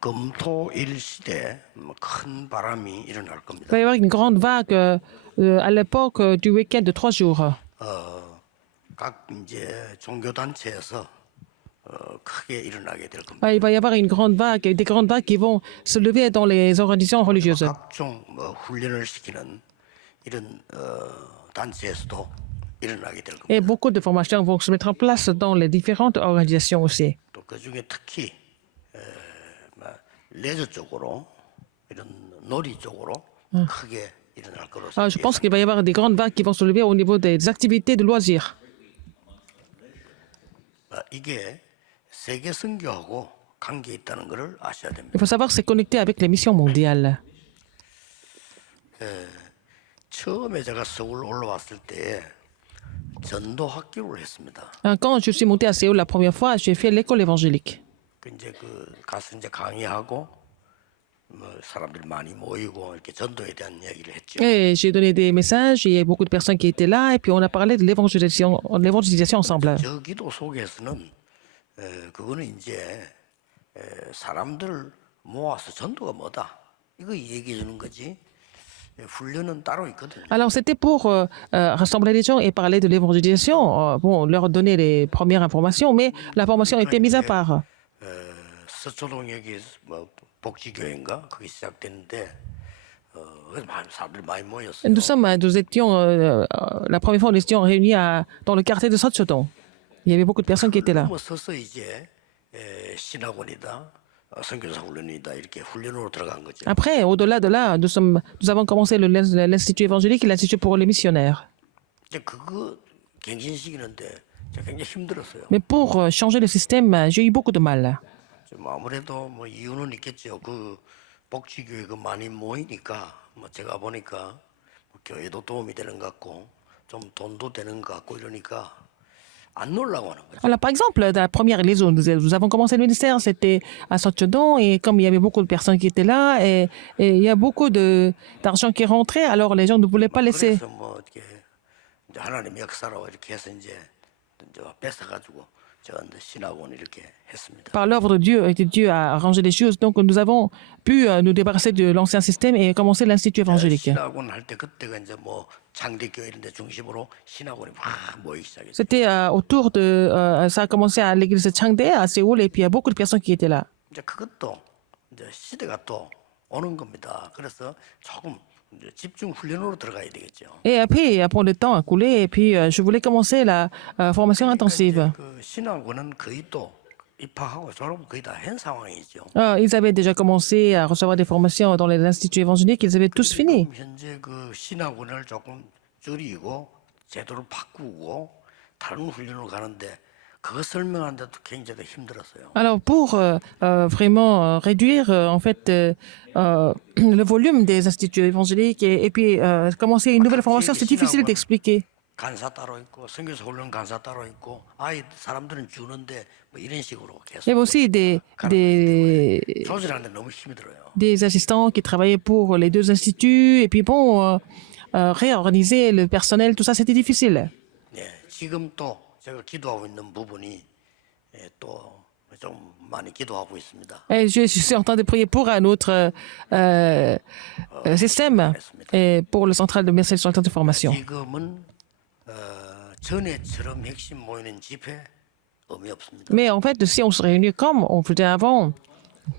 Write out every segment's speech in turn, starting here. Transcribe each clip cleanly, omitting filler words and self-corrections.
금토일 시대 큰 바람이 일어날 Il 겁니다. va y avoir une grande vague à l'époque du week-end de 3 jours. 각 이제 종교 단체에서 크게 일어나게 될 겁니다. Il va y avoir une grande vague, des grandes vagues qui vont se lever dans les organisations religieuses. 각종 훈련을 시키는 이런 단체에서도 일어나게 될 겁니다. Et beaucoup de formations vont se mettre en place dans les différentes organisations aussi. 또 그중에 특히 레저 쪽으로 이런 놀이 쪽으로 크게 일어날 거로 Je pense qu'il va y avoir des grandes vagues qui vont se lever au niveau des activités de loisirs. 이게 세계 선교하고 관계 있다는 것을 아셔야 됩니다. Il faut savoir que c'est connecté avec les missions mondiales. 처음에 제가 서울 올라왔을 때 전도 학교를 했습니다. Quand je suis monté à Séoul la première fois, j'ai fait l'école évangélique. 이제 가서 이제 강의하고 뭐 사람들 많이 모이고 이렇게 전도에 대한 이야기를 했죠. Et j'ai donné des messages, il y a beaucoup de personnes qui étaient là, et puis on a parlé de l'évangélisation ensemble. 저 기도 속에서는 그거는 이제 사람들 모아서 전도가 뭐다 이거 얘기해 주는 거지. 훈련은 따로 있거든요. Alors c'était pour rassembler les gens et parler de l'évangélisation, bon, leur donner les premières informations, mais l'information était mise à part. 서초동역이 뭐 복지교회인가 그게 시작됐는데 사람들 많이 모였어요. Nous étions, la première fois, nous étions réunis dans le quartier de Sotchodong. Il y avait beaucoup de personnes qui étaient là. 서서 이제 신학원이다, 선교사 훈련이다 이렇게 훈련으로 들어간 거죠. Après, au-delà de là, nous avons commencé l'Institut évangélique et l'Institut pour les missionnaires. 그거 갱신시키는데 제가 굉장히 힘들었어요. Mais pour changer le système, j'ai eu beaucoup de mal. 좀 아무래도 뭐 이유는 있겠죠. 복지교회가 많이 모이니까 뭐 제가 보니까 뭐 교회도 도움이 되는 것 같고 좀 돈도 되는 것 같고 이러니까 안 놀라고 하는 거죠. Alors, par exemple, la première église où nous avons commencé le ministère, c'était à Sotchodong, et comme il y avait beaucoup de personnes qui étaient là, et il y a beaucoup d'argent qui rentrait, alors les gens ne voulaient pas laisser. 그래서 뭐 이렇게 이제 하나님 역사로 이렇게 해서 이제 뺏어가지고 제가 이제 신학원 이렇게 했습니다. Par l'œuvre de Dieu, et Dieu a arrangé les choses, donc nous avons pu nous débarrasser de l'ancien système et commencer l'Institut évangélique. 신학원 할 때 그때가 이제 뭐 창대교회 이런 데 중심으로 신학원이 막 모이기 시작했어요. C'était autour de... ça a commencé à l'église de Changdae, à Séoul, et puis il y a beaucoup de personnes qui étaient là. 이제 그것도 이제 시대가 또 오는 겁니다. 그래서 조금 이제 집중 훈련으로 들어가야 되겠죠. Et après le temps a coulé, et puis je voulais commencer la formation intensive. 그 신학원은 거의 또 입학하고 졸업 거의 다 한 상황이죠. Ils avaient déjà commencé à recevoir des formations dans les instituts évangéliques, ils avaient tous fini. 현재 그 신학원을 조금 줄이고 제도를 바꾸고 다른 훈련으로 가는데 그거 설명하는데도 굉장히 힘들었어요. Alors pour vraiment réduire en fait le volume des instituts évangéliques et puis commencer une nouvelle formation, c'est difficile d'expliquer. 간사 따로 있고 선교사 훈련 간사 따로 있고 사람들은 주는데 뭐 이런 식으로 계속 Il y avait aussi 조절하는데 너무 힘이 들어요. des assistants qui travaillaient pour les deux instituts, et puis bon, réorganiser le personnel, tout ça, c'était difficile. 네, 지금 또 제가 기도하고 있는 부분이 또 좀 많이 기도하고 있습니다. Et je suis en train de prier pour un autre système, et pour le central de message central de formation. 지금은 전에처럼 핵심 모이는 집회 의미 없습니다. Mais en fait, si on se réunit comme on faisait avant,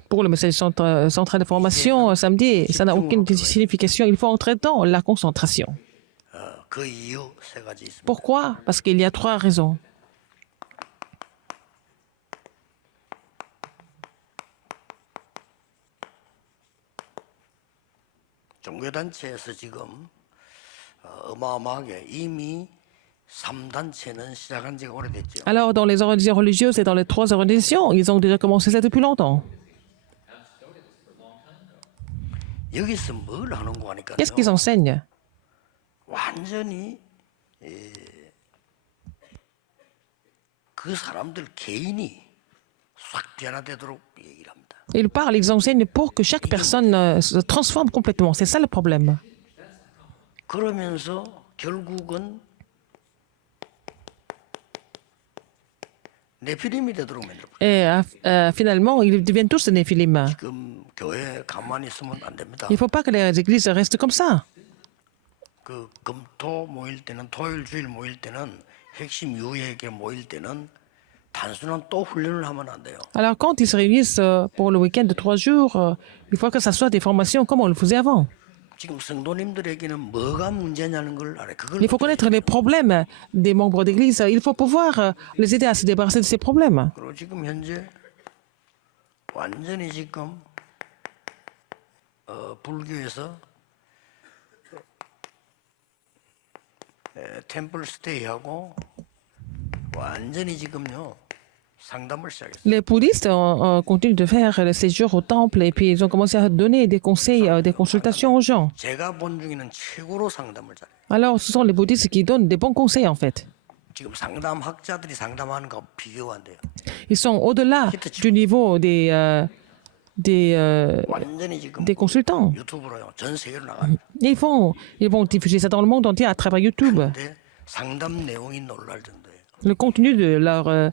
pour le message central de formation samedi, ça n'a aucune signification. Il faut entrer dans la concentration. 그 이유 세 가지 있습니다. Pourquoi? Parce qu'il y a 3 raisons. 종교단체에서 지금 어마어마하게 이미 3단체는 시작한 지가 오래됐죠. Alors, dans les organisations religieuses et dans les 3 organisations, ils ont déjà commencé ça depuis longtemps. 여기서 뭘 하는 거 하니까요. Qu'est-ce qu'ils enseignent? 완전히 그 사람들 개인이 싹 변화되도록 얘기를 합니다. Ils parlent, ils enseignent pour que chaque personne se transforme complètement. C'est ça le problème. 그러면서 결국은 네피림이 되도록 만들어. Et finalement, ils deviennent tous des néphilim. 지금 교회 가만히 있으면 안 됩니다. Il ne faut pas que les églises restent comme ça. 그 금토 모일 때는 토요일 주일 모일 때는 핵심 유예에게 모일 때는 단순한 또 훈련을 하면 안 돼요. Alors, quand ils se réunissent pour le week-end de 3 jours, il faut que ça soit des formations comme on le faisait avant. 지금 성도님들에게는 뭐가 문제냐는 걸 알아요. 그걸 Il faut connaître les problèmes des membres d'église. Il faut pouvoir les aider à se débarrasser de ces problèmes. 그리고 지금 현재 완전히 지금 불교에서 템플 스테이하고 완전히 지금요 상담을 시작했어요. Les bouddhistes continuent de faire le séjour au temple et puis ils ont commencé à donner des conseils, des consultations aux gens. 제가 본 중에는 최고로 상담을 잘해요. Alors, ce sont les bouddhistes qui donnent des bons conseils en fait. 지금 상담학자들이 상담하는 거 비교가 안 돼요. Ils sont au-delà du niveau des 완전히 지금 consultants. 유튜브로요 전 세계로 나가요. Ils vont diffuser ça dans le monde entier à travers YouTube. 근데 상담 내용이 놀랄 정도예요. Le contenu de leur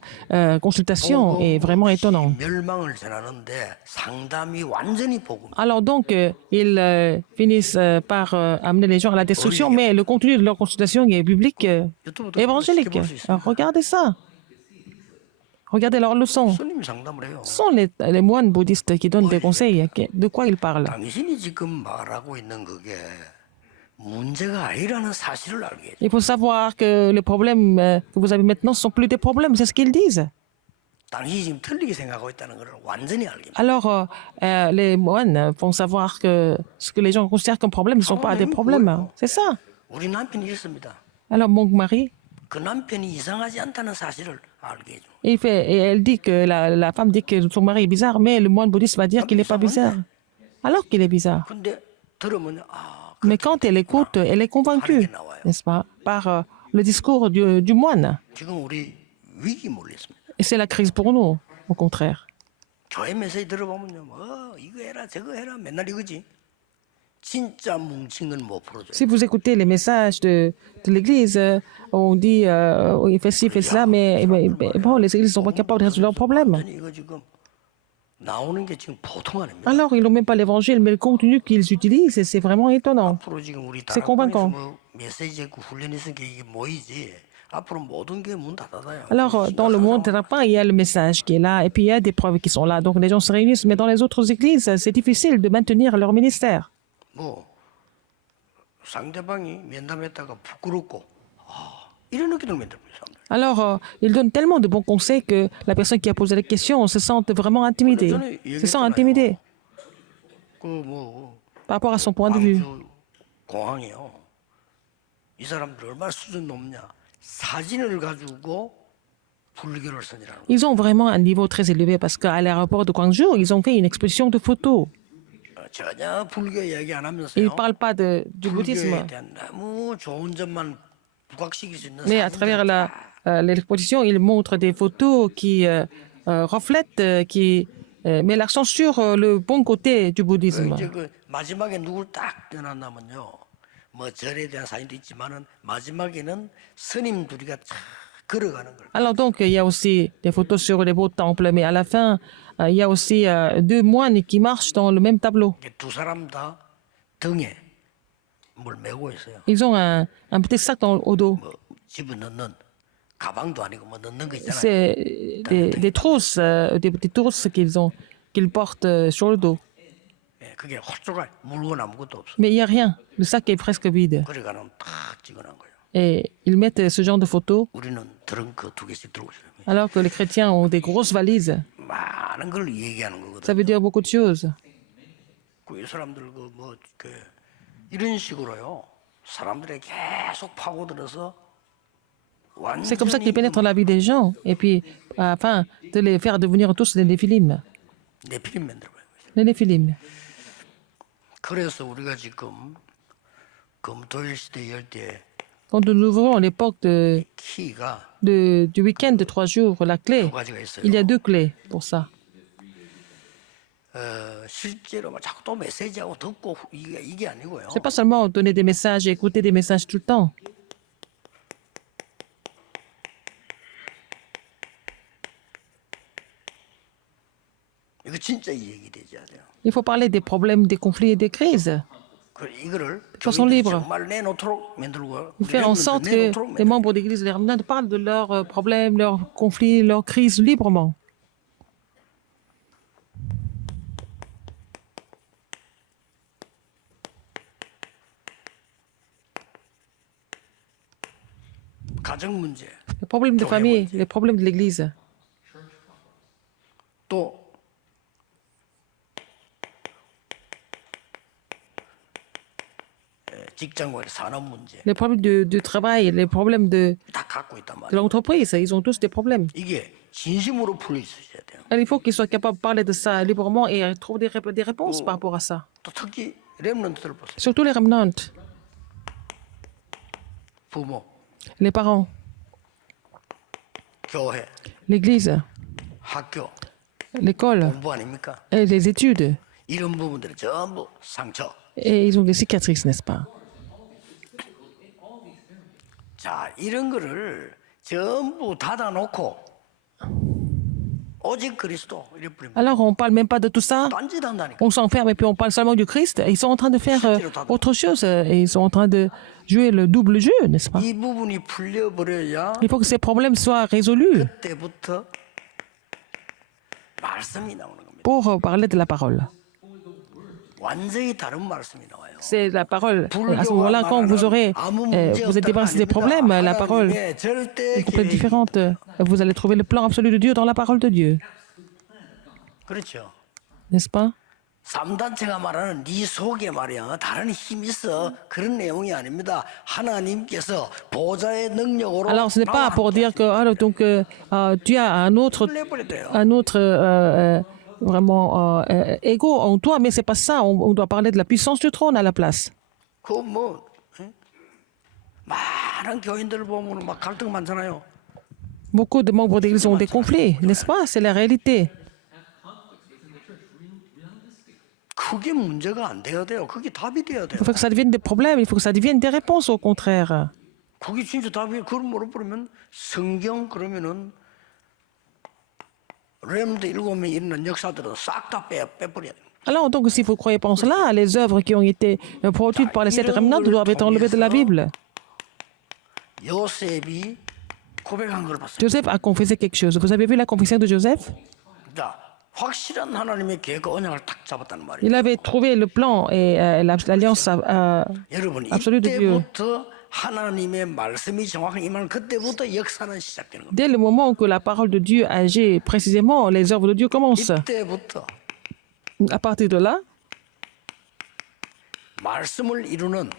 consultation est vraiment étonnant. 멸망을 전하는데 상담이 완전히 복음. Alors donc, ils finissent par amener les gens à la destruction, mais le contenu de leur consultation est biblique, 유튜브도 évangélique. 쉽게 볼수 있습니다. Alors, regardez ça. Regardez leurs leçons. 스님이 상담을 해요. Ce sont les moines bouddhistes qui donnent des conseils. De quoi ils parlent? 당신이 지금 말하고 있는 그게 문제가 아니라는 사실을 알게 해요. Il faut savoir que les problèmes que vous avez maintenant ne sont plus des problèmes, c'est ce qu'ils disent. 당신이 지금 틀리게 생각하고 있다는 걸 완전히 알게 해요. Alors, les moines vont savoir que ce que les gens considèrent comme problème ne sont pas des problèmes. C'est ça. 우리 남편이 이랬습니다. Alors, mon mari, 그 남편이 이상하지 않다는 사실을 알게 해줘. et elle dit que la femme dit que son mari est bizarre, mais le moine bouddhiste va dire qu'il n'est pas bizarre. Alors qu'il est bizarre. 근데 들으면 Mais quand elle écoute, elle est convaincue, n'est-ce pas, par le discours du moine. 지금 우리 위기 몰렸습니다. Et c'est la crise pour nous, au contraire. 교회 메시지 들어보면요, 이거 해라 저거 해라 맨날 이거지. 진짜 뭉친 건 못 풀어줘요. Si vous écoutez les messages de l'Église, on dit il fait ci, fait cela, mais bon, les églises ne sont pas capables de résoudre leurs problèmes. 완전히 이거 지금 나오는 게 지금 보통 아닙니다. Alors, ils n'ont même pas l'évangile, mais le contenu qu'ils utilisent, c'est vraiment étonnant. 앞으로 지금 우리 C'est convaincant. 다락방에서 뭐 메시지 있고 훈련이 있으니까 이게 모이지. 앞으로 모든 게 문 닫아요. Alors, dans le monde thérapeute, il y a le message qui est là, et puis il y a des preuves qui sont là. Donc, les gens se réunissent, mais dans les autres églises, c'est difficile de maintenir leur ministère. 뭐 상대방이 면담했다가 부끄럽고 이런 느낌을 만들어요. 사람들. Alors, ils donnent tellement de bons conseils que la personne qui a posé la question se sent vraiment intimidée, se sent intimidée 그뭐 par rapport à son point de vue. 광주 공항이요. 이 사람들 얼마나 수준 높냐. 사진을 가지고 불교를 선이라는 거. Ils ont vraiment un niveau très élevé parce qu'à l'aéroport de Gwangju, ils ont fait une exposition de photos. 전혀 불교 얘기 안 하면서요. Ils ne parlent pas du bouddhisme. 불교에 대한 너무 좋은 점만 부각시킬 수 있는 Mais à travers 사진들. l'exposition, ils montrent des photos qui reflètent, qui mettent l'accent sur le bon côté du bouddhisme. 이제 그 마지막에 누굴 딱 떠났냐면요. 뭐 절에 대한 사진도 있지만은 마지막에는 스님 둘이가 쫙 걸어가는 걸. Alors donc, il y a aussi des photos sur les beaux temples, mais à la fin, il y a aussi deux moines qui marchent dans le même tableau. 이게 두 사람 다 등에 뭘 메고 있어요. Ils ont un petit sac au dos. 뭐 집어넣는 가방도 아니고 뭐 넣는 거 있잖아요. C'est des trousses, des trousses qu'ils portent sur le dos. 예, 그게 홀쭉할 물건 아무것도 없어. Mais il n'y a rien. Le sac est presque vide. 그래 가면 탁 찍어놓은 거예요. Et ils mettent ce genre de photos, 우리는 트렁크 두 개씩 들고 있어요. alors que les chrétiens ont des grosses valises. 많은 걸 얘기하는 Ça 거거든. veut dire beaucoup de choses. 그 이 사람들 그 이런 식으로요. 사람들에 계속 파고들어서 C'est comme ça 완전히 qu'ils pénètrent la vie des gens, et puis afin de les faire devenir tous des néphilim. 네피림 만들어요. Les néphilim. 그래서 우리가 지금 금토일 시대 열 때 Quand nous ouvrons l'époque 키가 du week-end de 3 jours, la clé, 두 가지가 있어요. il y a 2 clés pour ça. 실제로 막 자꾸 또 메시지하고 듣고 이게 아니고요. C'est pas seulement donner des messages et écouter des messages tout le temps. 이거 진짜 이 얘기 되지 않아요? Il faut parler des problèmes, des conflits et des crises. 이거를 façon 교인들이 libre. 정말 내놓도록 만들고 Faire en sorte que les membres d'église de l'Hermina parlent de leurs problèmes, leurs conflits, leurs crises librement. 가정 문제, Les problèmes de famille, les problèmes de l'église. 또 직장과의 산업 문제 Les problèmes du travail, les problèmes 다 갖고 있단 de 말이에요. l'entreprise, ils ont tous des problèmes. 이게 진심으로 풀려 있어야 돼요. Alors, il faut qu'ils soient capables de parler de ça librement et trouver des réponses par rapport à ça. 또 특히 렘넌트들 보세요. Surtout les remnants, 부모, les parents, 교회, l'église, 학교, l'école 공부 아닙니까? et les études. 이런 부분들이 전부 상처. Et ils ont des cicatrices, n'est-ce pas? 자, 이런 거를 전부 닫아놓고 오직 그리스도 이래 뿌립니다. Alors, on ne parle même pas de tout ça. 딴짓한다니까. On s'enferme et puis on parle seulement du Christ. Ils sont en train de faire autre chose. Et ils sont en train de jouer le double jeu, n'est-ce pas? 이 부분이 풀려버려야 Il faut que ces problèmes soient résolus 그때부터 말씀이 나오는 겁니다. pour parler de la parole. 완전히 다른 말씀이 나와요. C'est la parole. À ce moment-là, quand vous aurez, vous êtes débarrassé des problèmes, la parole 하나님의 절대 est complètement 계획이- différente. Vous allez trouver le plan absolu de Dieu dans la parole de Dieu, 그렇죠. n'est-ce pas? 삼단체가 말하는 네 속에 말이야 다른 힘이 있어 그런 내용이 아닙니다. 하나님께서 보좌의 능력으로 Alors, ce n'est pas pour dire que tu as un autre 풀려버렸대요. vraiment ego en toi, mais c'est pas ça. On doit parler de la puissance du trône à la place. 그뭐 많은 교인들 보면 막 갈등 많잖아요. Beaucoup de membres d'église ont des conflits, n'est-ce pas? C'est la réalité. 그게 문제가 안 돼야 돼요. 그게 답이 돼야 돼요. Il faut que ça devienne des problèmes, il faut que ça devienne des réponses au contraire. 그게 진짜 답이 그걸 물어보면 성경 그러면은 렘드 7명이 있는 역사들은 싹 다 빼버려야 돼요. Alors, donc, si vous ne croyez pas en cela, les œuvres qui ont été produites par les 7 remnants doivent être enlevées de la Bible. 요셉이 고백한 걸 봤어요. Joseph a confessé quelque chose. Vous avez vu la confession de Joseph? 자, 확실한 하나님의 계획과 언약을 딱 잡았다는 말이에요. Il avait trouvé le plan et l'alliance 여러분 absolue de Dieu. 이때부터 하나님의 말씀이 정확히 임하는 그때부터 역사는 시작되는 겁니다. Dès le moment que la parole de Dieu agit précisément, les œuvres de Dieu commencent. 이때부터 À partir de là, 말씀을 이루는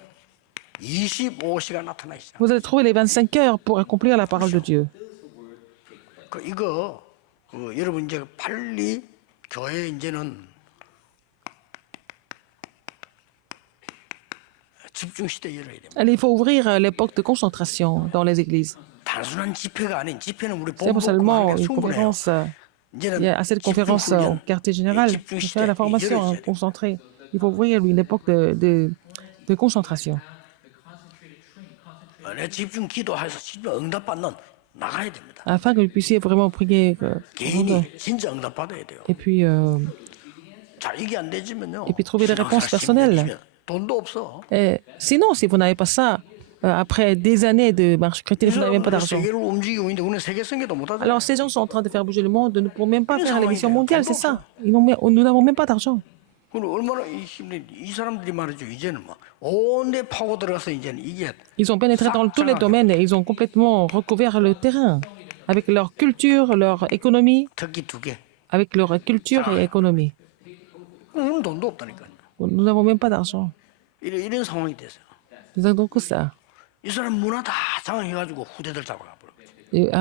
25시가 나타나기 시작. vous allez trouver les 25 heures pour accomplir la parole de Dieu. 이거 여러분 이제 빨리 교회 이제는 집중 시대 열어야 됩니다. Alors, il faut ouvrir l'époque de concentration dans les églises. 단순한 집회가 아닌 집회는 우리 C'est pas 본부 seulement 하는 게 une 충분해요. conférence. Il y 이제는 a assez de 집중 conférences au 훈련, quartier général 집중 pour 시대 faire la formation 열어야 돼요. concentrée. Il faut ouvrir une époque de concentration. 내 집중 기도해서 집중 응답받는 나가야 됩니다. Afin que vous puissiez vraiment prier. 개인이 진짜 응답받아야 돼요. Et puis, 자 이게 안 되지면요. Et puis trouver des réponses 신앙생활 personnelles. 10년이면 돈도 없어. sinon, si vous n'avez pas ça, après des années de marche chrétienne, vous n'avez même pas d'argent. 세계를 움직이고 있는데 우리는 세계 성계도 못하잖아요. Alors, ces gens sont en train de faire bouger le monde, nous ne pourrons même pas faire les missions mondiales, c'est ça. Nous n'avons même pas d'argent. 그럼 얼마나 이 사람들이 말이죠. 이제는 막 온데 파고 들어가서 이제는 이게 Ils ont pénétré dans tous les domaines et ils ont complètement recouvert le terrain avec leur culture, leur économie, 특히 두 개. avec leur culture et économie. 우리는 돈도 없다니까요. Nous n'avons même pas d'argent. 이런 상황이 됐어요. Nous avons que ça. 이 사람 문화 다 장악해가지고 후대들 잡아가 버려. Et,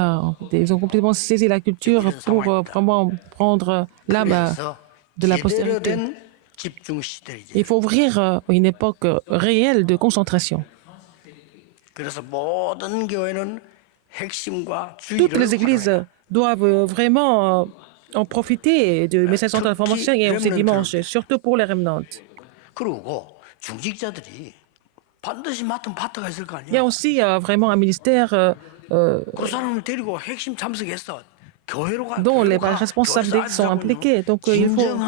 ils ont complètement saisi la culture pour vraiment prendre l'âme 그래서 de la 제대로 postérité. 된 집중 시대이지. Il faut ouvrir une époque réelle de concentration. 그래서 모든 교회는 핵심과 Toutes les 주의를 églises doivent vraiment en profiter du message central de la formation et aussi dimanche, surtout pour les remnants. 그리고 중직자들이 반드시 맡은 파트가 있을 거 Il y a 아니야. aussi vraiment un ministère 그 사람을 데리고 핵심 참석했어. dont les responsabilités sont impliquées. Donc, il faut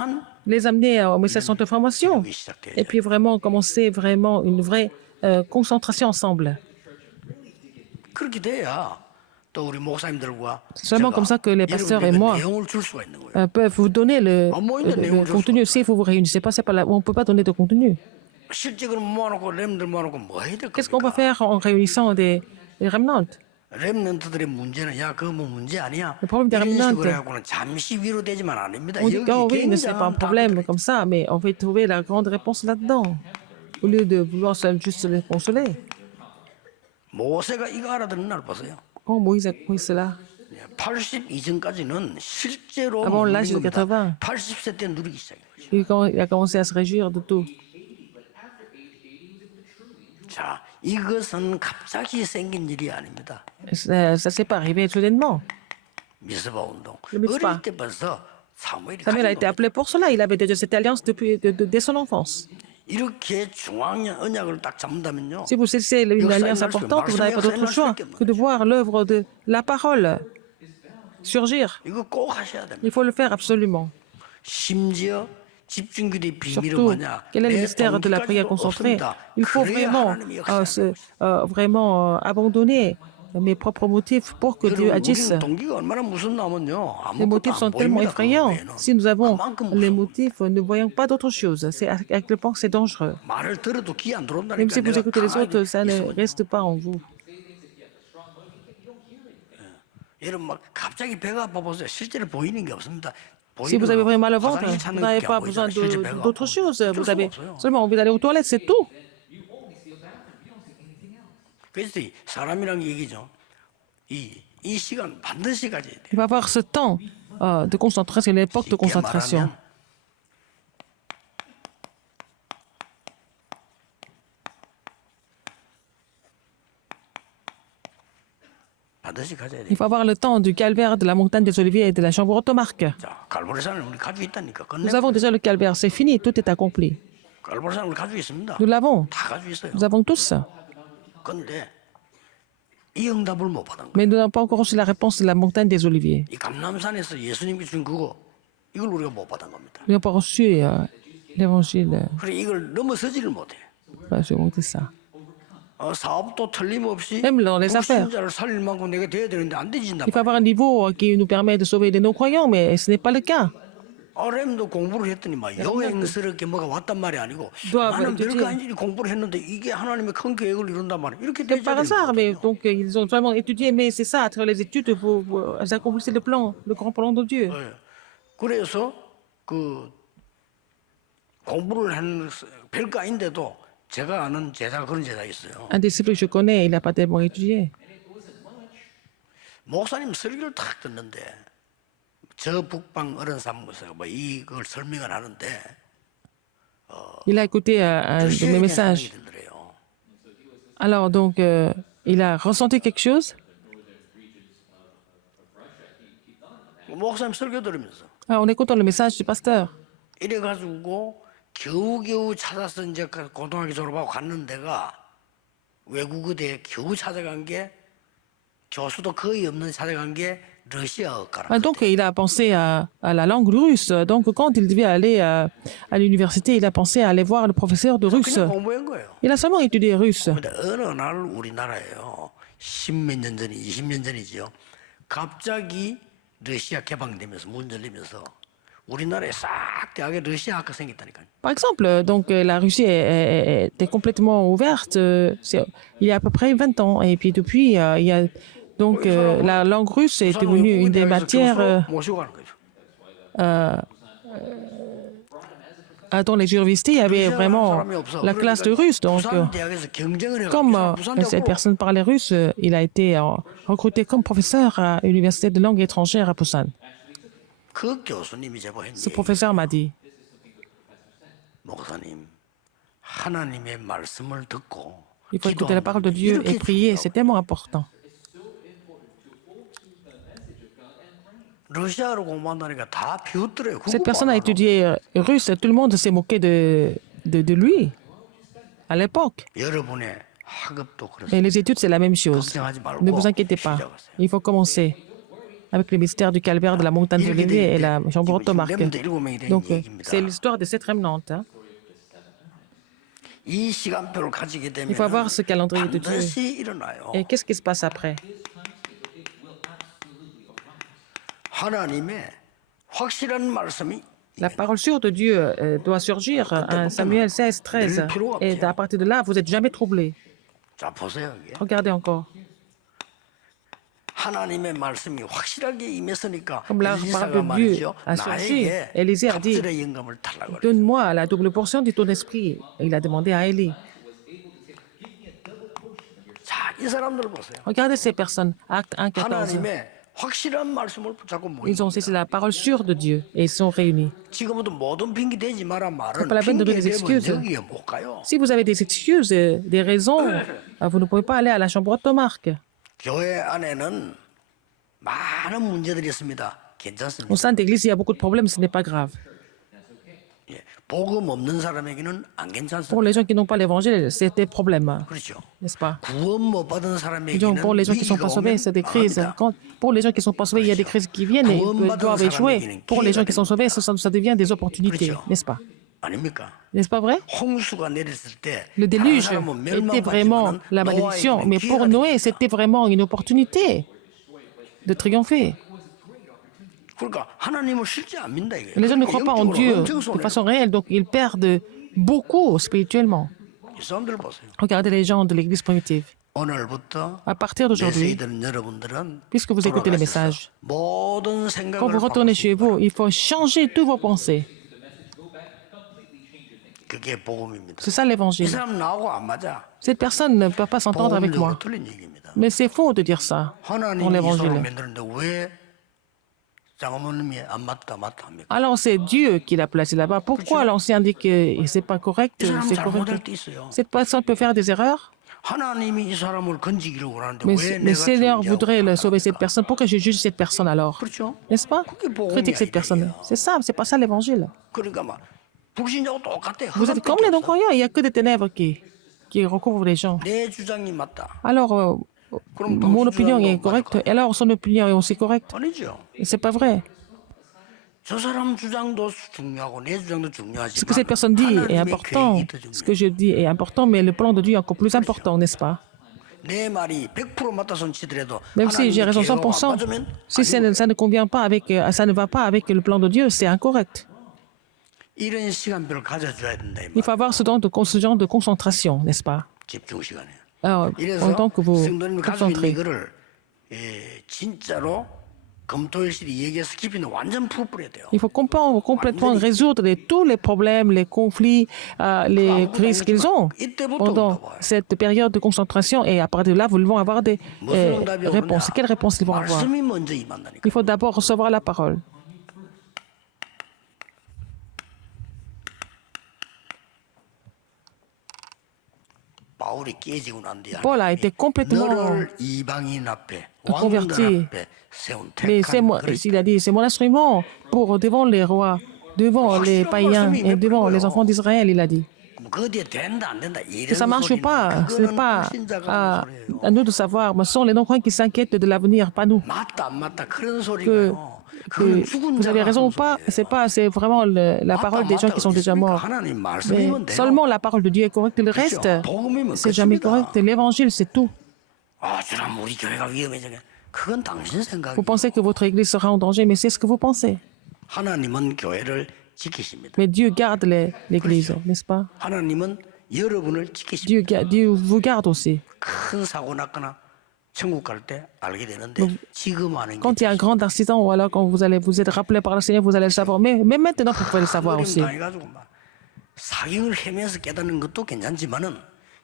les amener au centre de formation et puis vraiment commencer vraiment une vraie concentration ensemble. 그렇게 돼야 또 우리 목사님들과 C'est seulement comme ça que les pasteurs et moi 내용을 줄 수가 있는 거예요. peuvent vous donner le contenu. Si vous ne vous réunissez pas, on ne peut pas donner de contenu. 실제 그럼 모아놓고 렘들 모아놓고 뭐 해야 될 Qu'est-ce qu'on va 겁니까? faire en réunissant des remnants? 렘넌트들의 문제는 야 그거 뭐 문제 아니야. Le problème des 이런 remnants. 식으로 해갖고는 잠시 위로되지만 아닙니다. On dit, oh oui, mais ce n'est pas un 굉장한 problème 답들이 comme ça, mais on va trouver la grande réponse là-dedans, au lieu de vouloir juste les consoler. 모세가 이거 알아듣는 날 보세요. Quand Moïse a compris cela, 80 이전까지는 실제로 Avant l'âge de 누린 겁니다. 80. 80세 때 누리기 시작한 거죠. il a commencé à se réjouir de tout. 자, 이것은 갑자기 생긴 일이 아닙니다. Ça ne s'est pas arrivé soudainement. 미스바 운동. Le 미스바. 어릴 때 벌써 사무엘이 Samuel a 가진 été appelé pour cela. Il avait déjà cette alliance dès son enfance. 이렇게 중앙 언약을 딱 잡는다면요. Si vous cessez une alliance importante, vous n'avez pas d'autre choix que de voir l'œuvre de la parole surgir. 이거 꼭 하셔야 됩니다. Il faut le faire absolument. 심지어 집중기도의 비밀은 Surtout, 뭐냐? quel est le 내 mystère de la prière 동기까지도 concentrée? 없습니다. Il faut 그래야 vraiment, 하나님이 역사하는 vraiment abandonner mes propres motifs pour que Dieu agisse. 우리는 동기가 얼마나 무섭나면요. Les motifs sont tellement effrayants. Si nous avons les motifs, ne voyons pas d'autre chose. C'est à quel point c'est dangereux. 말을 들어도 귀 안 들어온다니까. Même si vous 내가 écoutez les 가만히 autres, ça ne 있으면. reste pas en vous. 여러분 막 갑자기 배가 아파 보세요. 실제로 보이는 게 없습니다. Si vous avez vraiment mal au ventre, 화장실 vous 찾는 n'avez 게 pas 안 besoin 보이잖아요. 실제 배가 d'autre 아프면. chose. 어쩔 Vous 수가 avez 없어요. seulement envie d'aller aux toilettes, c'est tout. 그래서 이 사람이란 얘기죠. 이 시간 반드시 가져야 돼요. Il va y avoir ce temps de concentration, c'est l'époque de 쉽게 concentration. 말하면 반드시 가져야 돼요. Il faut avoir le temps du calvaire, de la montagne des Oliviers et de la chambre automarque. 자, 갈보리산을 우리 가지고 있다니까. Nous avons déjà le calvaire, c'est fini, tout est accompli. 갈보리산을 가지고 있습니다. Nous l'avons, 다 가지고 있어요. nous avons tous. 근데 이 응답을 못 받은 거예요. Mais nous n'avons pas encore reçu la réponse de la montagne des Oliviers. 이 감람산에서 예수님이 주신 그거 이걸 우리가 못 받은 겁니다. Nous n'avons pas reçu l'évangile. 그래 이걸 넘어서지를 못해. Je vais monter ça. 사업도 틀림없이 Même dans les affaires. 불신자를 살릴 만큼 내가 돼야 되는데 안 되진다. Il faut avoir un niveau qui nous permet de sauver les non-croyants, mais ce n'est pas le cas. RM도 공부를 했더니 막 여행스럽게 뭐가 왔단 말이 아니고 doivent 나는 별거 étudier. 아닌 일이 공부를 했는데 이게 하나님의 큰 계획을 이룬단 말이야. 이렇게 C'est 되지 par hasard, mais donc ils ont vraiment étudié, mais c'est ça, à travers les études, vous accomplissez le plan, le grand plan de Dieu. 그래서 그 공부를 한 별거 아닌데도 제가 아는 제자 그런 제자 있어요. Un disciple que je connais, il n'a pas tellement étudié. 목사님 설교를 탁 듣는데 저 북방 어른사무소 뭐 이걸 설명을 하는데 Il a écouté un de mes messages. 들더래요. Alors donc, il a ressenti quelque chose. 목사님 설교 들으면서 En écoutant le message du pasteur. 이래가지고 겨우겨우 찾아서 이제 고등학교 졸업하고 갔는 데가 외국어대 겨우 찾아간 게 교수도 거의 없는 찾아간 게 러시아어가라. Donc, il a pensé à la langue russe. Donc, quand il devait aller à l'université, il a pensé à aller voir le professeur de russe. 그냥 공부한 거예요. Il a seulement étudié russe. 근데 어느 날 우리나라에요. 10몇 년 전이 20년 전이지요. 갑자기 러시아 개방되면서 문 열리면서 우리나라에 싹 대학에 러시아 학과 생겼다니까요. Par exemple, donc la Russie était complètement ouverte il y a à peu près 20 ans. Et puis depuis, il y a donc la langue russe est devenue une des matières 모시고 가는 거죠. dans les universités. Il y avait vraiment la classe de russe. Donc, 부산 대학에서 경쟁을 해가지고 comme 부산 cette 대학으로 personne parlait russe, il a été recruté comme professeur à l'université de langue étrangère à Busan. 그 교수님이 제보 했니? Ce professeur m'a dit, 목사님, 하나님의 말씀을 듣고 il faut écouter la parole de Dieu et prier. C'est tellement important. 러시아로 공부한다니까 다 비웃더래요. Cette personne a étudié russe. Tout le monde s'est moqué de lui à l'époque. 여러분의 학업도 그렇습니다. Mais les études, c'est la même chose. 걱정하지 말고 Ne vous inquiétez pas. 시작하세요. Il faut commencer. avec le mystère du calvaire de la montagne 이렇게 d'Olivier et 돼 la 있대. chambre 지금 Marc. 렘넌트 7명이 된 Donc, 얘기입니다. c'est l'histoire de cette remnante. Hein. 이 시간표를 가지게 Il faut 되면 avoir ce calendrier de Dieu. 반드시 일어나요. Et qu'est-ce qui se passe après? 하나님의 확실한 말씀이 La parole sûre de Dieu doit surgir. Hein, Samuel 16, 13. Et à partir de là, vous n'êtes jamais troublés. 자 보세요. 이게. Regardez encore. 하나님의 말씀이 확실하게 임했으니까 Comme la 엘리사가 parole de Dieu 말이죠. a surgi, 나에게 Élisée a dit, 갑질의 영감을 달라고 그랬어요. donne-moi la double portion de ton esprit. Et il a demandé à Élie. 자, 이 사람들 보세요. Regardez ces personnes. Acte 1, 14. 하나님의 확실한 말씀을 붙잡고 모인 Ils ont saisi la parole sûre de Dieu et ils sont réunis. 지금부터 모든 핑계 대지 마라 말은 pas la peine de donner 핑계 des 대면 excuses. 여기에 못 가요. Si vous avez des excuses, des raisons, vous ne pouvez pas aller à la chambre de Marc. 교회 안에는 많은 문제들이 있습니다. 괜찮습니다. Au sein d'église, il y a beaucoup de problèmes, ce n'est pas grave. 예, 복음 없는 사람에게는 안 Pour 괜찮습니다. les gens qui n'ont pas l'évangile, c'est des problèmes, 그렇죠. n'est-ce pas? 구원 못 받은 Donc, 사람에게는 pour les gens qui ne sont 위기가 pas sauvés, 오면 c'est des crises. 망합니다. Pour les gens qui ne sont pas sauvés, il y a des crises qui viennent et ils doivent échouer. Pour les gens qui sont sauvés, ça devient des opportunités, n'est-ce pas? 아닙니까? N'est-ce pas vrai? 홍수가 내렸을 때 Le 다른 déluge 사람은 était vraiment 멸망받지만은 la malédiction, 노아에게는 mais 기회가 pour Noé, 됩니다. c'était vraiment une opportunité de triompher. 그러니까 하나님을 실제 안 믿는다 이게. Les gens ne croient pas en Dieu 엄청 de 손해. façon réelle, donc ils perdent beaucoup spirituellement. 이 사람들 보세요. Regardez les gens de l'église primitive. 오늘부터 À partir d'aujourd'hui, 메시지들은 여러분들은 puisque vous écoutez les 돌아가셔서 messages, 모든 quand vous 생각을 retournez 바꾸시기 chez vous, il faut changer toutes vos pensées. 그게 복음입니다. C'est ça 이 l'évangile. 사람 나하고 안 맞아. Cette personne ne peut pas s'entendre avec 복음적으로 moi. 틀린 얘기입니다. Mais c'est faux de dire ça pour 하나님이 이 사람을 l'évangile. 만드는데 왜 장모님이 안 맞다 합니까? Alors c'est Dieu qui l'a placé là-bas. Pourquoi l'ancien dit que c'est pas correct? 이 사람 C'est 잘못할 correct. 때 있어요. Cette personne peut faire des erreurs, 하나님이 이 사람을 건지기를 원하는데 mais 왜 le 내가 Seigneur 정죄하고 voudrait sauver cette 그럽니까? personne. Pourquoi je juge cette personne alors? 그렇죠? N'est-ce pas? 그게 복음이 Critique cette personne. 아니에요. C'est ça, c'est pas ça l'évangile. 그러니까 막 불신자하고 똑같아. Vous êtes comme les non-croyants, il n'y a que des ténèbres qui recouvrent les gens. 내 주장이 맞다. Alors, mon opinion est correcte, et alors son opinion est aussi correcte. 아니죠. Et c'est pas vrai. 저 사람 주장도 중요하고 내 주장도 Ce que cette personne dit est 하나님의 important. 계획이 더 Ce que 중요해요. je dis est important, mais le plan de Dieu est encore plus important, n'est-ce pas? 내 말이 100% 맞다 손 치더라도 Même si j'ai 하나님의 raison 계획하고 안 100%, 맞으면 si ça ne convient pas avec, ça ne va pas avec le plan de Dieu, c'est incorrect. 이런 시간표를 가져줘야 된다 이 Il 말. faut avoir ce genre de concentration, n'est-ce pas? 집중 시간에. Alors, 이래서 en tant que vous 성도님이 가지고 있는 concentrez. 이거를 진짜로 검토일실이 얘기해서 깊이는 완전 풀어버려야 돼요. Il faut complètement résoudre tous les problèmes, les conflits, les crises qu'ils ont pendant cette période de concentration. Et à partir de là, vous vont avoir des 무슨 응답이 réponses. 오느냐? Quelles réponses ils vont avoir? 말씀이 먼저 임한다니까. Il faut d'abord recevoir la parole. 바울이 깨지고 난 뒤에 Paul a été complètement 너를 이방인 앞에 converti. 왕들 앞에 세운 Mais 택한 그리스도. il a dit, c'est mon instrument pour devant les rois, devant les païens et devant les enfants d'Israël, il a dit. 그 뒤에 된다 안 된다 Que ça 이런 marche ou 소리는 pas, ce n'est 그거는 pas 불신자가 à, 하는 소리예요. à nous de savoir. Mais ce sont les non-croyants qui s'inquiètent de l'avenir, pas nous. 맞다 안 맞다 그런 Que, 소리가요. que 그건 죽은 vous avez 자가 raison 하는 ou pas, 소리예요. c'est vraiment la parole des gens qui sont déjà morts. 하나님 Mais 말씀이면 돼요. seulement la parole de Dieu est correcte. Le reste, 복음이면 c'est jamais 끝입니다. correct. L'évangile, c'est tout. 아, 주람 우리 교회가 위험해져. 그건 당신 생각이에요. Vous pensez que votre église sera en danger, mais c'est ce que vous pensez. 하나님은 교회를 지키십니다. Mais Dieu garde l'église, n'est-ce pas? 하나님은 여러분을 지키십니다. Dieu vous garde aussi. 큰 사고 났거나 천국 갈 때 알게 되는데 지금 아는 게 Quand il y a un grand accident ou alors quand vous allez vous être rappelé par le Seigneur, vous allez le savoir. Mais maintenant, vous pouvez le savoir 어려움 aussi. 당해가지고 막 사경을 헤매서 깨닫는 것도 괜찮지만은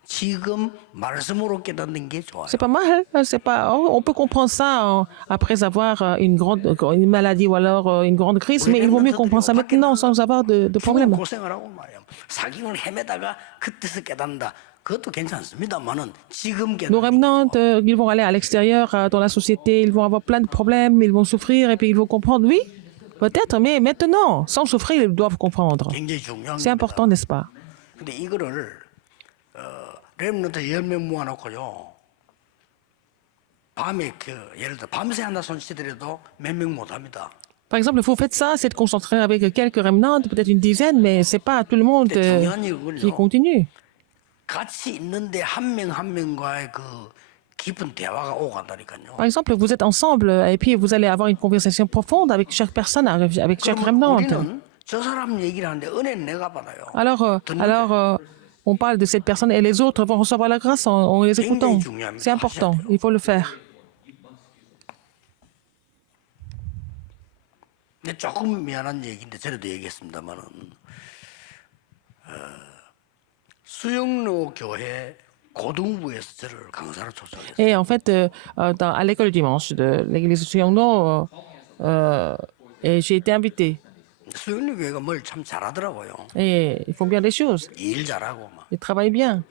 지금 말씀으로 깨닫는 게 좋아요. C'est pas mal, c'est pas. On peut comprendre ça après avoir une maladie ou alors une grande crise, mais il vaut mieux comprendre ça maintenant sans avoir de 죽어 problème. 고생하라고 말이야. 사경을 헤매다가 그때서 깨닫는다. 그것도 괜찮습니다만은 지금 Nos 깨닫는 remnants, ils vont aller à l'extérieur, dans la société, ils vont avoir plein de problèmes, ils vont souffrir et puis ils vont comprendre. Oui, peut-être, mais maintenant, sans souffrir, ils doivent comprendre. 굉장히 중요한 C'est 겁니다. important, n'est-ce pas? 근데 이거를 렘넌트 10명 모아놓고요. 밤에 예를 들어 밤새 하나 손치더라도 몇 명 못 합니다. Par exemple, vous faites ça, c'est de concentrer avec quelques remnants, peut-être une dizaine, mais c'est pas tout le monde 근데 중요한 일은요. qui continue. 같이 있는데 한 명 한 명과의 그 깊은 대화가 오고 간다니까요. Par exemple, vous êtes ensemble et puis vous allez avoir une conversation profonde avec chaque personne, avec chaque 그러면 remnant. 우리는 저 사람 얘기를 하는데 은혜는 내가 받아요. Alors, on parle de cette personne et les autres vont recevoir la grâce en les écoutant. C'est important, il faut le faire. 근데 조금 미안한 얘기인데 전에도 얘기했습니다만은 수영로 교회 고등부에서 저를 강사로 초청했어요. Et en fait, à l'école dimanche de l'église de Suyangno, et j'ai été invité. 수영로 교회가 뭘 참 잘하더라고요. Et ils font bien les choses. 일 잘하고 막 Ils travaillent bien.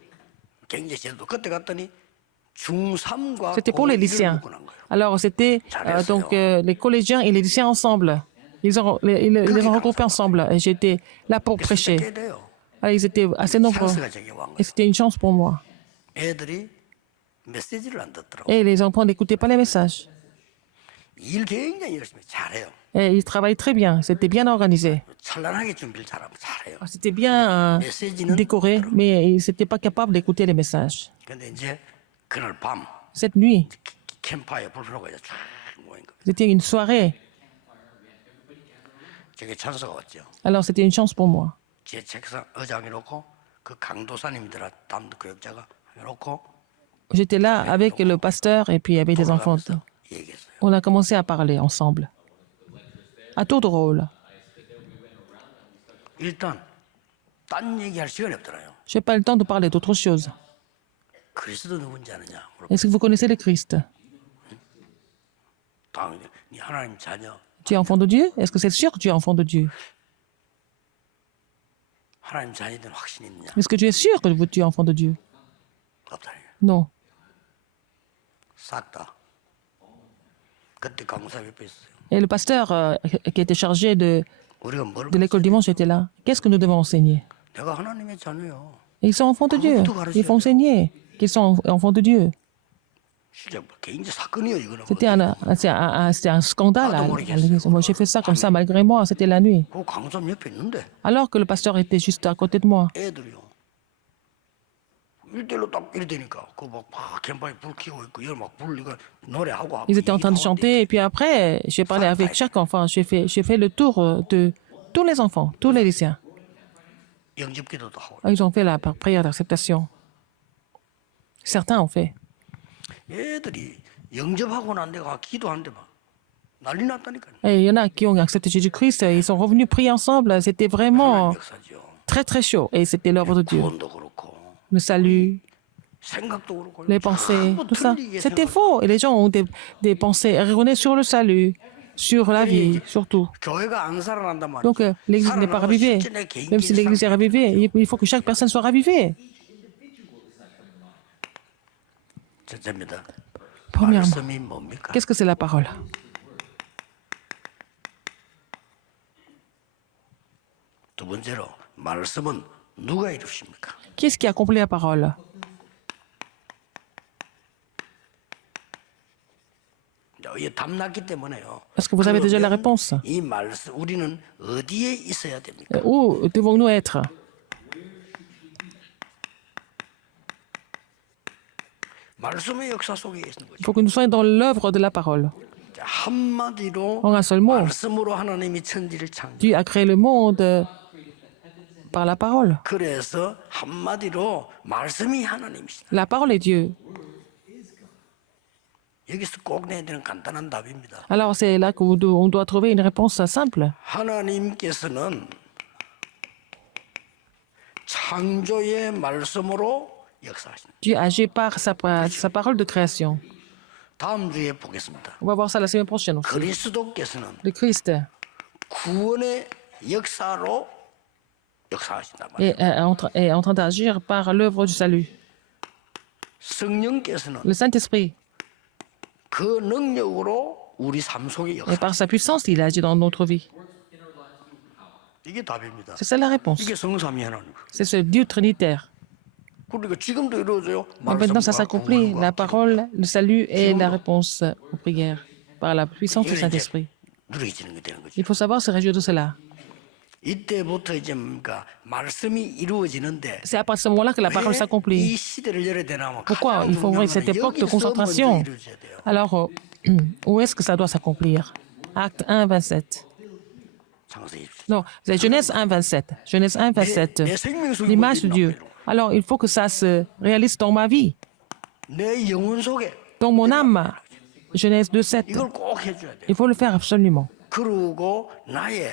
굉장히 제도 그때 갔더니 중3과 C'était pour les lycéens. 묶고 난 거예요. Alors, c'était donc les collégiens et les lycéens ensemble. Ils les ont regroupés ensemble. Et j'étais là pour prêcher. 깨야 돼요. Alors, ils étaient assez nombreux. 찬스가 제게 온 거예요. Et c'était une chance pour moi. 애들이 메시지를 안 듣더라고. Et les enfants n'écoutaient pas les messages. 일 굉장히 열심히 잘해요. Et ils travaillent très bien. C'était bien organisé. 찬란하게 준비를 잘하면 잘해요. C'était bien 메시지는 décoré, mais ils n'étaient pas capables d'écouter les messages. 근데 이제 그날 밤 Cette nuit, 캠파이어 불러고 이제 쫙 모인 거예요. c'était une soirée. 제게 찬스가 왔죠. Alors, c'était une chance pour moi. 제 책상 의장에 놓고 그 강도사님들아 담 교육자가 해놓고 J'étais là avec le pasteur et puis il y avait des enfants. 얘기했어요. On a commencé à parler ensemble. À tour de rôle. 일단 딴 얘기할 시간이 없더라요. Je n'ai pas eu le temps de parler d'autre chose. 그리스도 누군지 아느냐? Est-ce que vous connaissez le Christ? 당연히 네 하나님 자녀. Tu es enfant de Dieu? Est-ce que c'est sûr que tu es enfant de Dieu? 하나님 자녀들 확신이 있느냐? Est-ce que tu es sûr que tu es enfant de Dieu? 없다니. Non. 싹 다. 그때 강사 옆에 있어요. Et le pasteur qui était chargé 우리가 뭘? de l'école dimanche était là. Qu'est-ce que nous devons enseigner? 내가 하나님의 자녀요. Et ils sont enfants de Dieu. Il faut enseigner qu'ils sont enfants de Dieu. 진짜 굉장히 사건이에요 이거는. C'était un scandale à l'église. Moi, j'ai fait ça comme ça malgré moi. C'était la nuit. 그 강사님 옆에 있는데 Alors que le pasteur était juste à côté de moi. 애들이요. 1대1로 딱 이래 되니까 그막 캠파에 불 켜고 있고 이걸 막 불리가 노래하고 하고 Ils étaient en train de chanter. Et puis après, j'ai parlé avec chaque enfant. J'ai fait le tour de tous les enfants, tous les lycéens. 영접기도도 하고. Ils ont fait la prière d'acceptation. Certains ont fait. 애들이 영접하고 난 데가 기도하는데 막 난리 났다니까요. Et il y en a qui ont accepté Jésus-Christ. Ils sont revenus prier ensemble. C'était vraiment 역사죠. très, très chaud. Et c'était l'œuvre de Dieu. 구원도 그렇고 Le salut, 생각도 그렇고 les pensées, 전부 tout ça. 틀리게 C'était 생각- faux. Et les gens ont des pensées erronées sur le salut, sur la vie, surtout. 교회가 안 살아난단 말이죠. Donc, l'Église n'est pas ravivée. Même si l'Église est ravivée, il faut que chaque personne soit ravivée. 첫째입니다. Premièrement, 말씀이 뭡니까? qu'est-ce que c'est la parole? 두 번째로 말씀은 누가 이루십니까? Qui est-ce qui accomplit la parole? 이게 답 났기 때문에요. Parce que vous avez déjà la 그러면 réponse. 이 말씀 우리는 어디에 있어야 됩니까? Où devons-nous être? 말씀의 역사 속에 있는 거죠. Il faut que nous soyons dans l'œuvre de la parole. 한마디로 En un seul mot, 말씀으로 하나님이 천지를 창조. Dieu a créé le monde par la parole. 그래서 한마디로 말씀이 하나님이시다. La parole est Dieu. 여기서 꼭 내야 되는 간단한 답입니다. Alors c'est là qu'on doit trouver une réponse simple. 하나님께서는 창조의 말씀으로 역사하신다. Dieu agit par sa parole de création. 다음 주에 보겠습니다. On va voir ça la semaine prochaine. Aussi. 그리스도께서는 Le Christ 구원의 역사로 역사하신단 말이에요. est en train d'agir par l'œuvre du salut. 성령께서는 Le Saint-Esprit, 그 능력으로 우리 삶 속에 et 역사. par sa puissance, il agit dans notre vie. 이게 답입니다. C'est ça la réponse. 이게 성삼위 하나님. C'est ce Dieu trinitaire. 그러니까 지금도 이루어져요. Et maintenant, ça s'accomplit. La parole, le salut et la réponse aux prières par la puissance du Saint-Esprit. 누리지는 게 되는 거죠. Il faut savoir se réjouir de cela. 이때부터 이제 뭡니까 말씀이 이루어지는데 C'est à partir de ce moment-là que la parole 이 s'accomplit. 시대를 열어야 되나? Pourquoi il faut ouvrir cette époque de concentration? Alors, où est-ce que ça doit s'accomplir? Acte 1, 27. Non, c'est Genèse 1, 27. Genèse 1, 27. L'image de Dieu. Alors, il faut que ça se réalise dans ma vie, 내 영혼 속에 dans mon âme. Genèse 2, 7. 이걸 꼭 해줘야 돼요. Il faut le faire absolument. 그리고 나의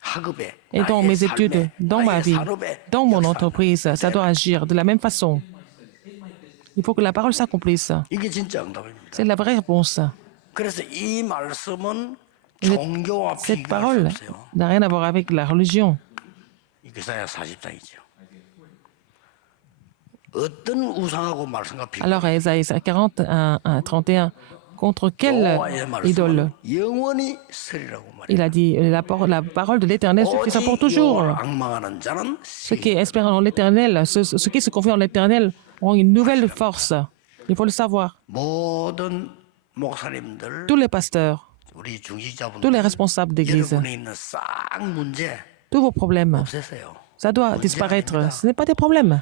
학업에, Et dans 나의 mes études, 삶에, dans ma 나의 vie, 산업에 dans mon 역사. entreprise, ça doit agir de la même façon. Il faut que la parole s'accomplisse. 이게 진짜 응답입니다. C'est la vraie réponse. 그래서 이 말씀은 Mais 종교와 cette 비교할 수 parole 없어요. n'a rien à voir avec la religion. 이사야 40장이죠. 어떤 우상하고 말씀과 비교? Alors, Ésaïe 40, 31, contre quelle 여호와의 idole? 말씀은 영원히 서리라고 말해요. Il a dit, la parole de l'Éternel suffira pour 오직 toujours. 여호와를 악망하는 자는 Ceux qui espèrent en l'Éternel, ceux qui se confient en l'Éternel ont une nouvelle force. Il faut le savoir. 모든 목사님들, Tous les pasteurs, 우리 tous les 중직자분들, responsables d'église, 여러분에 있는 싹 문제 tous vos problèmes, 없애세요. ça doit disparaître. Ce n'est pas des problèmes.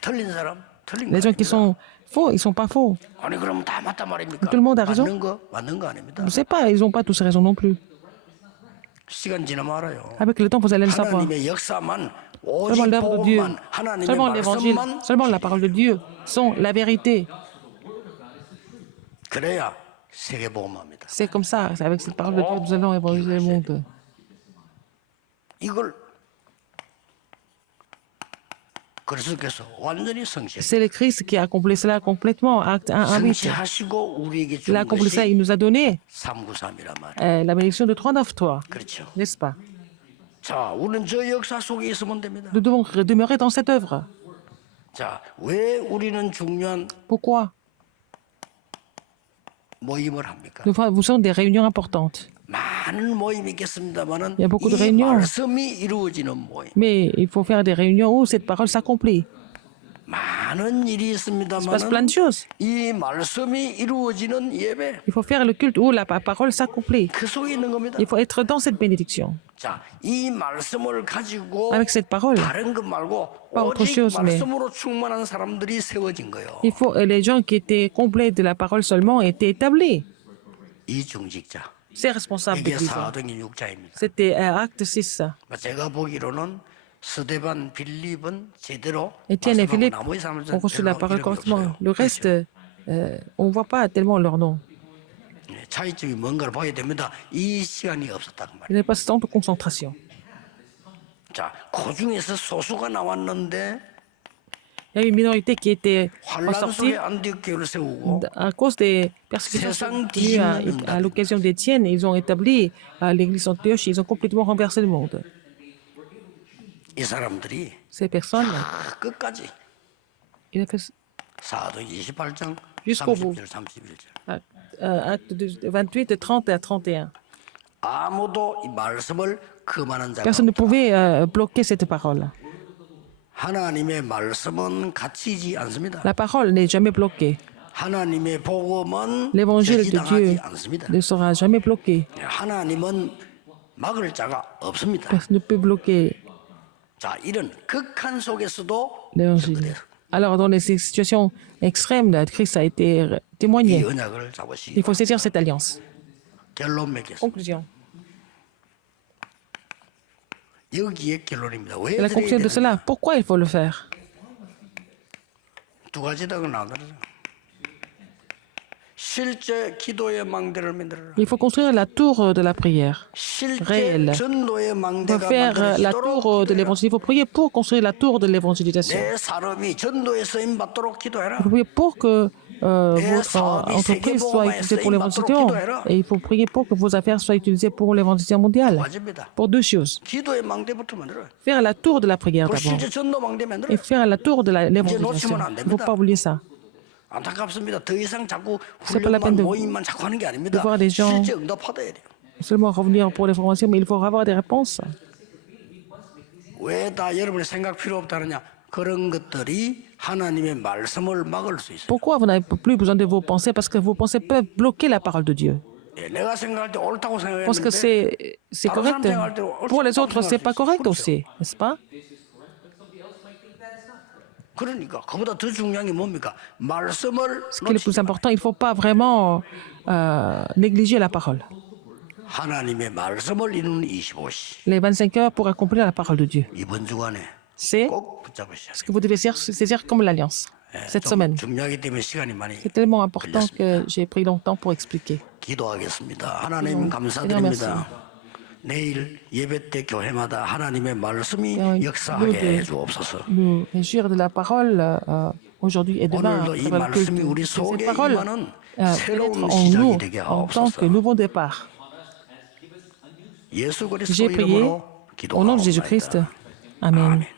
틀린 사람, 틀린 Les 거 gens qui 아닙니다. sont faux, ils ne sont pas faux. 아니 그러면 다 맞단 말입니까? Tout le monde a raison. 맞는 거 아닙니다. Je ne sais pas, ils n'ont pas tous raison non plus. 시간 지나면 알아요. Avec le temps, vous allez le savoir. 하나님의 역사만 오직 Seulement l'œuvre de Dieu, 복음만 하나님의 seulement l'évangile, 말씀만 seulement la parole de Dieu sont la vérité. 그래야 세계 복음합니다. C'est comme ça, c'est avec cette parole de Dieu que nous allons évangéliser le monde. 이걸 그리스도께서 완전히 성취. C'est le Christ qui a accompli cela complètement. Acte 1, 1, 8. 성취하시고 우리에게 Il a 준 accompli ça, 것이 il nous a donné 393이란 말이에요. la bénédiction de 393, 그렇죠. n'est-ce pas? 자, 우리는 저 역사 속에 있으면 됩니다. Nous devons demeurer dans cette œuvre. 자, 왜 우리는 중요한 Pourquoi? 모임을 합니까? Nous faisons des réunions importantes. 많은 모임이 있겠습니다만은 Il y a beaucoup de 이 réunions. 말씀이 이루어지는 모임. Mais il faut faire des réunions où cette parole s'accomplit. 많은 일이 Il se passe plein 있습니다만은 de choses. 이 말씀이 이루어지는 예배 Il faut faire le culte où la parole s'accomplit. 그 속에 있는 겁니다. Il faut être dans cette bénédiction. 자, 이 말씀을 가지고 Avec cette parole, 다른 것 말고 Pas autre 오직 chose, mais- 말씀으로 충만한 사람들이 세워진 거예요. il faut, les gens qui étaient complets de la parole seulement étaient établis. 이 중직자. Ces responsables 이게 d'église. 사도행전 6장입니다. C'était acte 6. 제가 보기로는 스데반, 빌립은 제대로 Étienne et 말씀하고 Philippe 나머지 사람들은 ont reçu 별로 la parole 이름이 correctement. 없어요. Le reste, on ne voit pas tellement leur nom. 네, 차이점이 뭔가를 봐야 됩니다. 이 시간이 없었단 Il 말이에요. n'y a pas ce temps de concentration. 자, 그 중에서 소수가 나왔는데 Il y a une minorité qui était 환란 ressortie 속에 안디옥 교회를 세우고 à cause des persécutions venues à l'occasion d'Étienne. Ils ont établi l'église d'Antioche, ils ont complètement renversé le monde. 이 사람들이 Ces personnes, 끝까지 il a fait 사도행 28장 Jusqu'au bout. 30절 31절 acte 28, 30 à 31. 아무도 이 말씀을 금하는 자가 Personne ne 없다. pouvait bloquer cette parole. 하나님의 말씀은 갇히지 않습니다. La parole n'est jamais bloquée. 하나님의 복음은 L'évangile de 저지당하지 Dieu 않습니다. ne sera jamais bloqué. 하나님은 막을 자가 없습니다. Personne ne peut bloquer 자, 이런 극한 속에서도 l'évangile. Alors, dans les situations extrêmes, le Christ a été 이 témoigné. 언약을 잡으시기 Il faut saisir cette alliance. 결론 맺겠습니다. Conclusion. 여기에 결론입니다. 왜 La 드려야 conclusion de 되는가? cela, pourquoi il faut le faire? 두 가지다 나누죠. 실제 기도의 망대를 만들어라. Il faut construire la tour de la prière. 실제 réel. 전도의 Il faut 망대가 faire la tour de 만들어지도록 l'évangile. Il faut prier pour construire la tour de l'évangélisation. 내 사람이 전도에 쓰임 받도록 기도해라. Il faut prier pour que votre entreprise soit utilisée pour l'évangélisation. Et il faut prier pour que vos affaires soient utilisées pour l'évangélisation mondiale. 맞습니다. Pour deux choses. 기도의 망대부터 만들어라. Faire la tour de la prière 그리고 d'abord. 실제 전도 망대 만들어라. Et faire la tour de l'évangélisation. Il ne faut pas oublier ça. 안타깝습니다. 더 이상 자꾸 C'est pas la peine 훈련만 de- 모임만 자꾸 하는 게 아닙니다. de voir des gens- 실제 응답 받아야 돼요. seulement revenir pour les formations, mais il faut avoir des réponses. 왜 다 여러분의 생각 필요 없다느냐? 그런 것들이 하나님의 말씀을 막을 수 있어요. Pourquoi vous n'avez plus besoin de vos pensées? Parce que vos pensées peuvent bloquer la parole de Dieu. 예, 내가 생각할 때 옳다고 Parce que 생각했는데 c'est 다른 사람 correct. 생각할 때 Pour les 옳다고 autres, c'est pas 생각할 수 correct 있어요. aussi, n'est-ce pas? 그러니까 그보다 더 중요한 게 뭡니까? 말씀을 Ce qui est le plus 놓치지 마. important, il ne faut pas vraiment négliger la parole. 하나님의 말씀을 이루는 25시 Les 25 heures pour accomplir la parole de Dieu. 이번 주간에 C'est 꼭 붙잡으셔야 ce 돼요. que vous devez saisir comme l'alliance cette semaine. 중요하기 때문에 시간이 많이 C'est tellement important que j'ai pris longtemps pour expliquer. 기도하겠습니다. 하나님 감사드립니다. 내일 예배 때 교회마다 하나님의 말씀이 역사하게 해주옵소서. Nous réjouir de la parole aujourd'hui et demain. 오늘도 이 à travers le 말씀이 culte. 우리 Que 속에 cette parole 임하는 pénètre 새로운 en nous 시작이 되게 en tant que 하옵소서. nouveau départ. 예수 J'ai 그리스도 prié 이름으로 au nom de Jésus-Christ. 기도하옵나이다. Amen. 아멘.